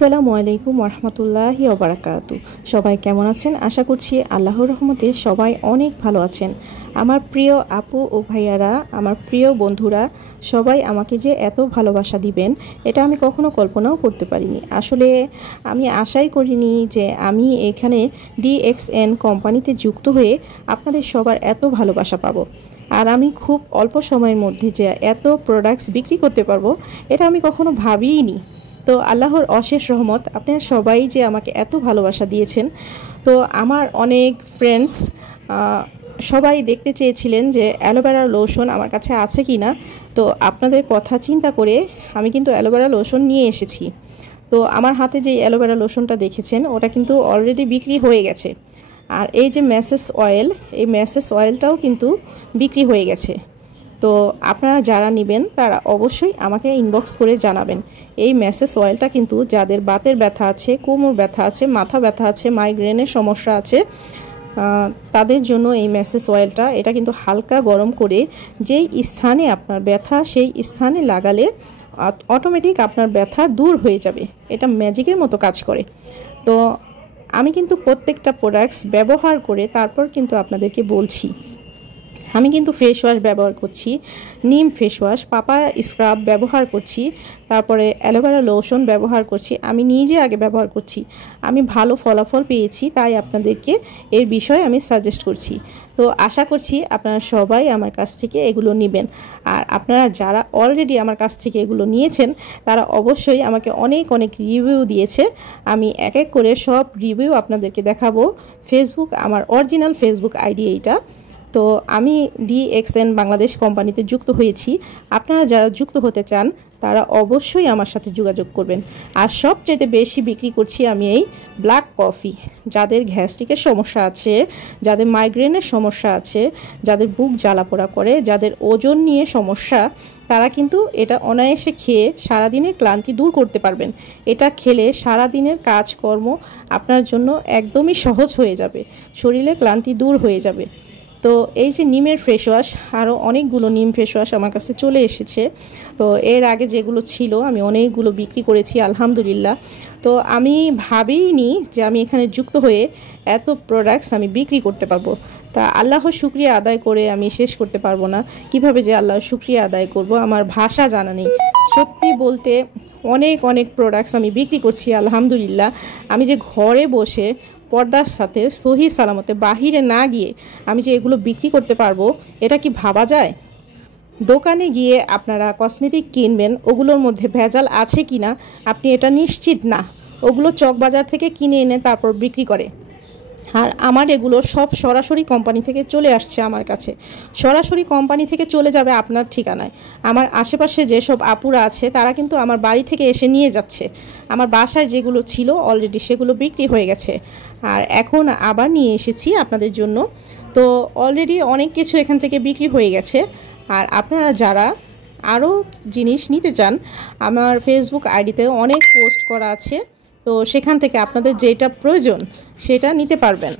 আসসালামু আলাইকুম ওরহমতুল্লাহি ওবারাকাতু। সবাই কেমন আছেন? আশা করছি আল্লাহর রহমতে সবাই অনেক ভালো আছেন। আমার প্রিয় আপু ও ভাইয়ারা, আমার প্রিয় বন্ধুরা, সবাই আমাকে যে এত ভালোবাসা দিবেন এটা আমি কখনো কল্পনাও করতে পারিনি। আসলে আমি আশাই করিনি যে আমি এখানে DXN কোম্পানিতে যুক্ত হয়ে আপনাদের সবার এত ভালোবাসা পাবো। আর আমি খুব অল্প সময়ের মধ্যে যে এত প্রোডাক্টস বিক্রি করতে পারবো এটা আমি কখনো ভাবিইনি। তো আল্লাহর অশেষ রহমত, আপনারা সবাই যে আমাকে এত ভালোবাসা দিয়েছেন। তো আমার অনেক ফ্রেন্ডস সবাই দেখতে চেয়েছিলেন যে অ্যালোভেরা লোশন আমার কাছে আছে কি না। তো আপনাদের কথা চিন্তা করে আমি কিন্তু অ্যালোভেরা লোশন নিয়ে এসেছি। তো আমার হাতে যে অ্যালোভেরা লোশনটা দেখেছেন ওটা কিন্তু অলরেডি বিক্রি হয়ে গেছে। আর এই যে ম্যাসেজ অয়েল, এই ম্যাসেজ অয়েলটাও কিন্তু বিক্রি হয়ে গেছে। তো আপনারা যারা নেবেন তারা অবশ্যই আমাকে ইনবক্স করে জানাবেন। এই ম্যাসেজ অয়েলটা কিন্তু যাদের বাতের ব্যথা আছে, কোমর ব্যথা আছে, মাথা ব্যথা আছে, মাইগ্রেনের সমস্যা আছে, তাদের জন্য এই ম্যাসেজ অয়েলটা, এটা কিন্তু হালকা গরম করে যেই স্থানে আপনার ব্যথা সেই স্থানে লাগালে অটোমেটিক আপনার ব্যথা দূর হয়ে যাবে। এটা ম্যাজিকের মতো কাজ করে। তো আমি কিন্তু প্রত্যেকটা প্রোডাক্টস ব্যবহার করে তারপর কিন্তু আপনাদেরকে বলছি। আমি কিন্তু ফেস ওয়াশ ব্যবহার করছি, নিম ফেস ওয়াশ, পাপায়া স্ক্রাব ব্যবহার করছি, তারপরে অ্যালোভেরা লোশন ব্যবহার করছি। আমি নিজে আগে ব্যবহার করছি, আমি ভালো ফলাফল পেয়েছি, তাই আপনাদেরকে এর বিষয়ে আমি সাজেস্ট করছি। তো আশা করছি আপনারা সবাই আমার কাছ থেকে এগুলো নেবেন। আর আপনারা যারা অলরেডি আমার কাছ থেকে এগুলো নিয়েছেন তারা অবশ্যই আমাকে অনেক অনেক রিভিউ দিয়েছে। আমি এক এক করে সব রিভিউ আপনাদেরকে দেখাবো। ফেসবুক, আমার অরিজিনাল ফেসবুক আইডি এইটা। তো আমি DXN বাংলাদেশ কোম্পানিতে যুক্ত হয়েছি। আপনারা যারা যুক্ত হতে চান তারা অবশ্যই আমার সাথে যোগাযোগ করবেন। আর সবচেয়ে বেশি বিক্রি করছি আমি এই ব্ল্যাক কফি। যাদের গ্যাস্ট্রিকের সমস্যা আছে, যাদের মাইগ্রেনের সমস্যা আছে, যাদের বুক জ্বালাপোড়া করে, যাদের ওজন নিয়ে সমস্যা, তারা কিন্তু এটা অনায়াসে খেয়ে সারাদিনের ক্লান্তি দূর করতে পারবেন। এটা খেলে সারাদিনের কাজকর্ম আপনার জন্য একদমই সহজ হয়ে যাবে, শরীরে ক্লান্তি দূর হয়ে যাবে। তো এই যে নিমের ফেস ওয়াশ, আরও অনেকগুলো নিম ফেস ওয়াশ আমার কাছে চলে এসেছে। তো এর আগে যেগুলো ছিল আমি অনেকগুলো বিক্রি করেছি আলহামদুলিল্লাহ। তো আমি ভাবিনি যে আমি এখানে যুক্ত হয়ে এত প্রোডাক্টস আমি বিক্রি করতে পারবো। তা আল্লাহর শুকরিয়া আদায় করে আমি শেষ করতে পারবো না। কিভাবে যে আল্লাহর শুকরিয়া আদায় করব আমার ভাষা জানা নেই। সত্যি বলতে অনেক অনেক প্রোডাক্টস আমি বিক্রি করছি আলহামদুলিল্লাহ। আমি যে ঘরে বসে পর্দার সাথে সহি সালামতে বাহিরে না গিয়ে আমি যে এগুলো বিক্রি করতে পারবো, এটা কি ভাবা যায়? দোকানে গিয়ে আপনারা কসমেটিক কিনবেন, ওগুলোর মধ্যে ভেজাল আছে কি না আপনি এটা নিশ্চিত না। ওগুলো চকবাজার থেকে কিনে এনে তারপর বিক্রি করে। আর আমার এগুলো সব সরাসরি কোম্পানি থেকে চলে আসছে আমার কাছে, সরাসরি কোম্পানি থেকে চলে যাবে আপনার ঠিকানায়। আমার আশেপাশে যেসব আপুরা আছে তারা কিন্তু আমার বাড়ি থেকে এসে নিয়ে যাচ্ছে। আমার বাসায় যেগুলো ছিল অলরেডি সেগুলো বিক্রি হয়ে গেছে, আর এখন আবার নিয়ে এসেছি আপনাদের জন্য। তো অলরেডি অনেক কিছু এখান থেকে বিক্রি হয়ে গেছে। আর আপনারা যারা আরও জিনিস নিতে চান, আমার ফেসবুক আইডিতে অনেক পোস্ট করা আছে, তো সেখান থেকে আপনাদের যেটা প্রয়োজন সেটা নিতে পারবেন।